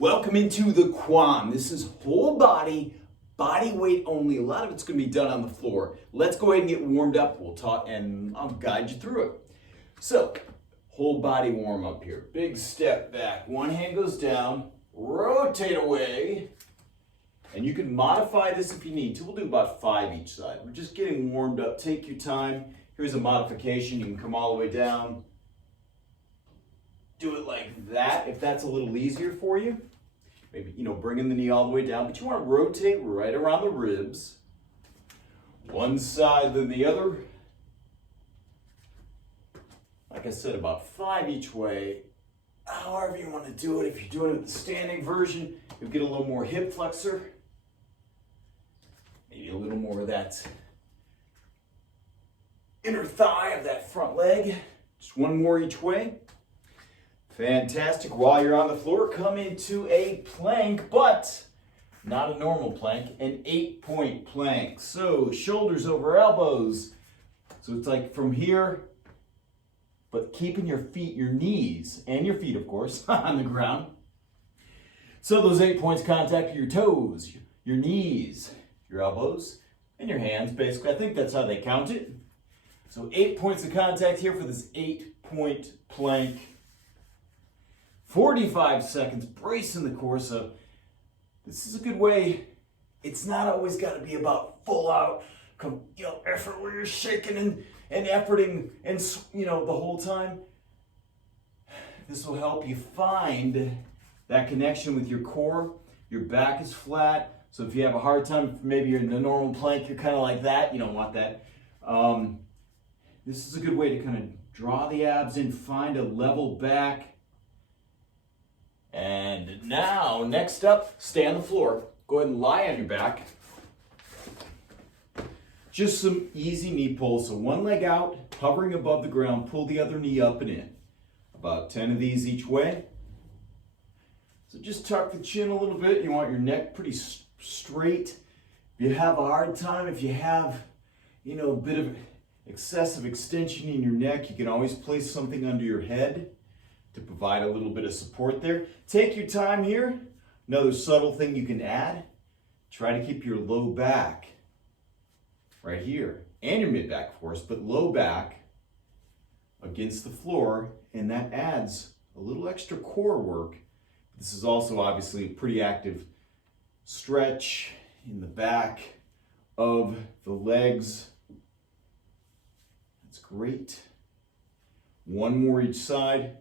Welcome into the Quan. This is whole body, body weight only. A lot of it's going to be done on the floor. Let's go ahead and get warmed up. We'll talk and I'll guide you through it. So, whole body warm up here. Big step back. One hand goes down, rotate away, and you can modify this if you need to. We'll do about 5 each side. We're just getting warmed up. Take your time. Here's a modification. You can come all the way down. Do it like that if that's a little easier for you. Maybe, bringing the knee all the way down, but you want to rotate right around the ribs. One side then the other. Like I said, about 5 each way. However you want to do it. If you're doing it with the standing version, you'll get a little more hip flexor. Maybe a little more of that inner thigh of that front leg. Just one more each way. Fantastic. While you're on the floor, come into a plank, but not a normal plank, an 8-point plank. So shoulders over elbows. So it's like from here, but keeping your feet, your knees, and your feet, of course, on the ground. So those 8 points contact your toes, your knees, your elbows, and your hands, basically. I think that's how they count it. So 8 points of contact here for this 8-point plank. 45 seconds, bracing the core. So this is a good way. It's not always got to be about full out, effort where you're shaking and efforting and, the whole time. This will help you find that connection with your core. Your back is flat. So if you have a hard time, maybe you're in the normal plank, you're kind of like that. You don't want that. This is a good way to kind of draw the abs in, find a level back. And now, next up, stay on the floor. Go ahead and lie on your back. Just some easy knee pulls. So one leg out, hovering above the ground, pull the other knee up and in. About 10 of these each way. So just tuck the chin a little bit. You want your neck pretty straight. If you have a hard time, if you have, a bit of excessive extension in your neck, you can always place something under your head to provide a little bit of support there. Take your time here. Another subtle thing you can add, try to keep your low back right here, and your mid back, of course, but low back against the floor, and that adds a little extra core work. This is also obviously a pretty active stretch in the back of the legs. That's great. One more each side.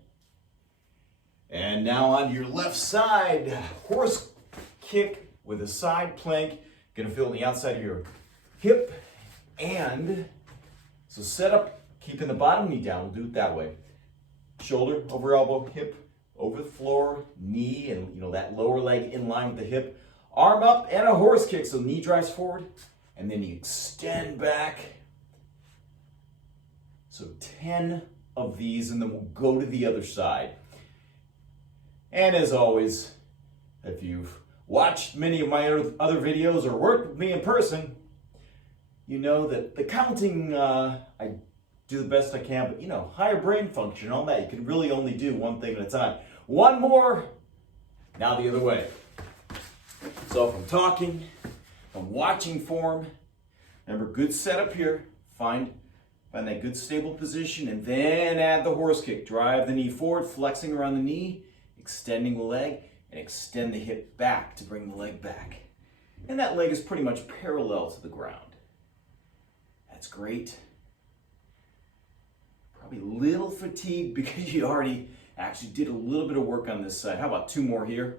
And now on your left side, horse kick with a side plank. Gonna feel on the outside of your hip. And so set up, keeping the bottom knee down. We'll do it that way. Shoulder over elbow, hip over the floor, knee, and that lower leg in line with the hip. Arm up and a horse kick. So knee drives forward and then you extend back. So 10 of these, and then we'll go to the other side. And as always, if you've watched many of my other videos or worked with me in person, you know that the counting, I do the best I can, but higher brain function, all that, you can really only do one thing at a time. One more, now the other way. So if I'm talking, if I'm watching form, remember, good setup here, find that good stable position, and then add the horse kick. Drive the knee forward, flexing around the knee, extending the leg, and extend the hip back to bring the leg back. And that leg is pretty much parallel to the ground. That's great. Probably a little fatigued because you already actually did a little bit of work on this side. How about 2 more here?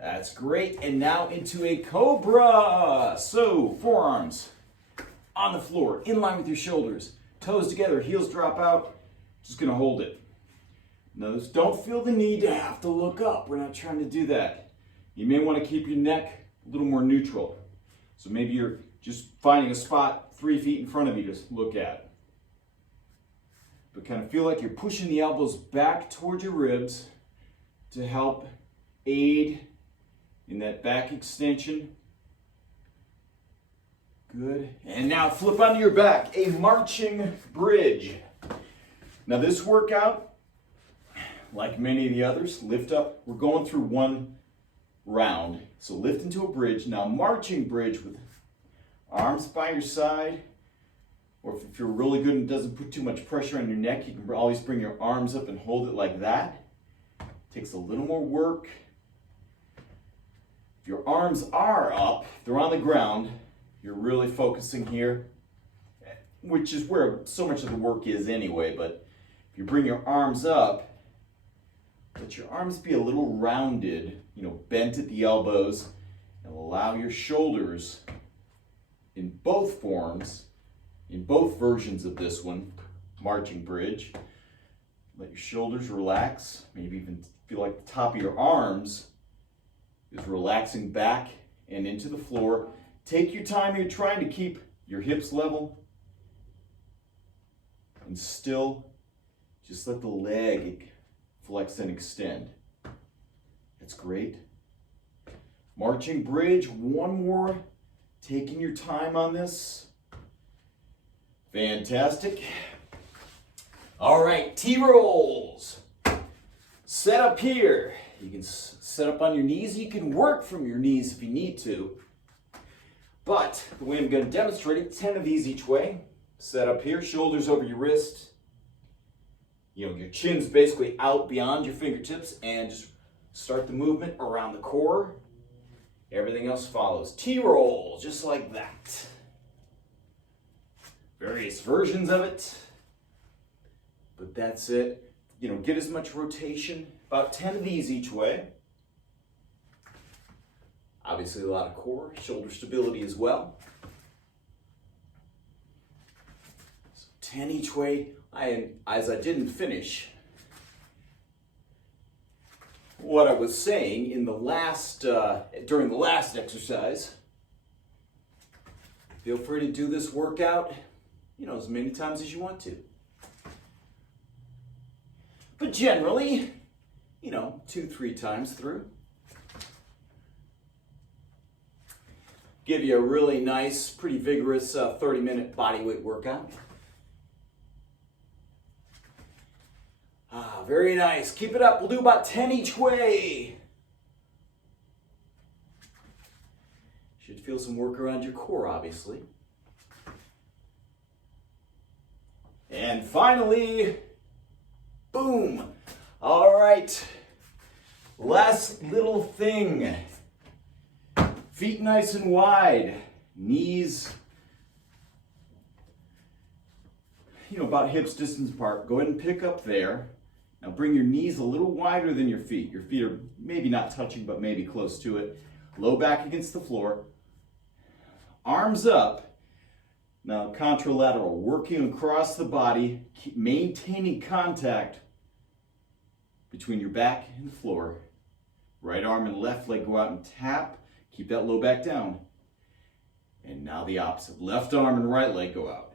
That's great. And now into a Cobra. So forearms on the floor, in line with your shoulders. Toes together, heels drop out. Just gonna hold it. Notice, don't feel the need to have to look up. We're not trying to do that. You may want to keep your neck a little more neutral. So maybe you're just finding a spot 3 feet in front of you to look at. But kind of feel like you're pushing the elbows back towards your ribs to help aid in that back extension. Good. And now flip onto your back, a marching bridge. Now this workout, like many of the others, lift up. We're going through one round. So lift into a bridge. Now marching bridge with arms by your side. Or if you're really good and it doesn't put too much pressure on your neck, you can always bring your arms up and hold it like that. Takes a little more work. If your arms are up, they're on the ground, you're really focusing here, which is where so much of the work is anyway, but if you bring your arms up, let your arms be a little rounded, bent at the elbows, and allow your shoulders in both forms, in both versions of this one, marching bridge. Let your shoulders relax, maybe even feel like the top of your arms is relaxing back and into the floor. Take your time here, trying to keep your hips level and still just let the leg flex and extend. That's great. Marching bridge, one more. Taking your time on this. Fantastic. All right, T-rolls. Set up here. You can set up on your knees. You can work from your knees if you need to. But the way I'm going to demonstrate it, 10 of these each way. Set up here, shoulders over your wrist. Your chin's basically out beyond your fingertips, and just start the movement around the core. Everything else follows. T-roll, just like that. Various versions of it. But that's it. Get as much rotation. About 10 of these each way. Obviously a lot of core, shoulder stability as well. So 10 each way. As I didn't finish what I was saying in the last, during the last exercise, feel free to do this workout, as many times as you want to. But generally, 2-3 times through. Give you a really nice, pretty vigorous 30-minute bodyweight workout. Very nice. Keep it up. We'll do about 10 each way. Should feel some work around your core, obviously. And finally, boom. All right. Last little thing. Feet nice and wide. Knees, about hips distance apart. Go ahead and pick up there. Now bring your knees a little wider than your feet. Your feet are maybe not touching, but maybe close to it. Low back against the floor. Arms up. Now contralateral, working across the body, keep maintaining contact between your back and the floor. Right arm and left leg go out and tap. Keep that low back down. And now the opposite. Left arm and right leg go out.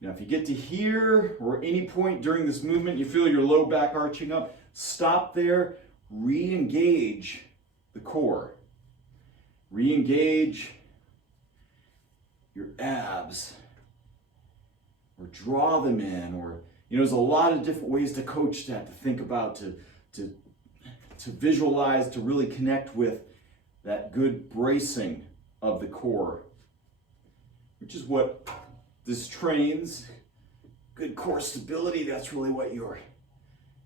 Now if you get to here or any point during this movement, you feel your low back arching up, stop there, re-engage the core. Re-engage your abs, or draw them in, or there's a lot of different ways to coach that, to think about, to visualize, to really connect with that good bracing of the core, which is what this trains. Good core stability. That's really what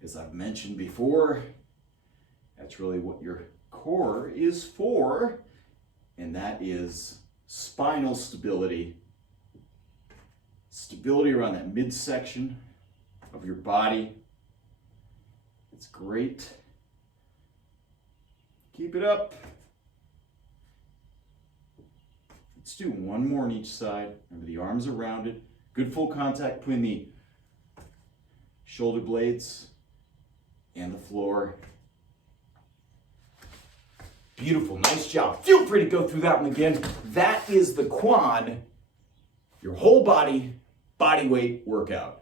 as I've mentioned before, that's really what your core is for, and that is spinal stability. Stability around that midsection of your body. It's great. Keep it up. Let's do one more on each side. Remember, the arms are rounded. Good full contact between the shoulder blades and the floor. Beautiful, nice job. Feel free to go through that one again. That is the Quan, your whole body, bodyweight workout.